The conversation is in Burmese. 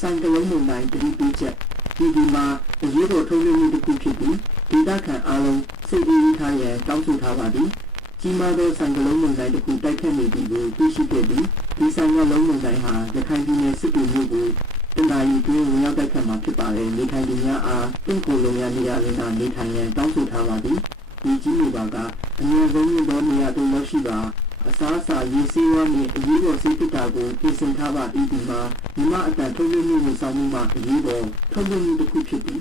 ဆိုင်ကလုံးမုန်တိုင်းတတိပိချက်ဒီမှာအရေးပေါ်ထုတ်လွှင့်မှုတစ်ခုဖြစ်ပြီးဒေသခံအားလုံးစိတ်အေးထားရန်တောင်းဆိုထားပါသည်ကြီးမားသောဆိုင်ကလုံးမုန်တိုင်းတစ်ခုတိုက်ခတ်နေပြီးကိုသိရှိခဲ့ပြီးဒီဆိုင်ကလုံးမုန်တိုင်းဟာရခိုင်ပြည်နယ်စစ်တွေမြို့ကိုတနင်္လာရီတွင်ဝင်ရောက်တိုက်ခတ်မှာဖြစ်ပါတယ်နေထိုင်သူများအားတင့်ကိုလုံရနေရာတွင်နေထိုင်ရန်တောင်းဆိုထားပါသည်ဒီကြီးမှုပါကအများဆုံးသောနေရာတွင်ရောက်ရှိပါအစားအစာရေးဆေးဝါးနဲ့အရေးပေါ်ဆေးပစ္စည်းကိုပြင်ဆင်ထားပါ၏ဒီမှာမြမအတန်ထုတ်လွှင့်မှုဝန်ဆောင်မှုမှာအရေးပေါ်ထုတ်လွှင့်မှုတစ်ခုဖြစ်သည်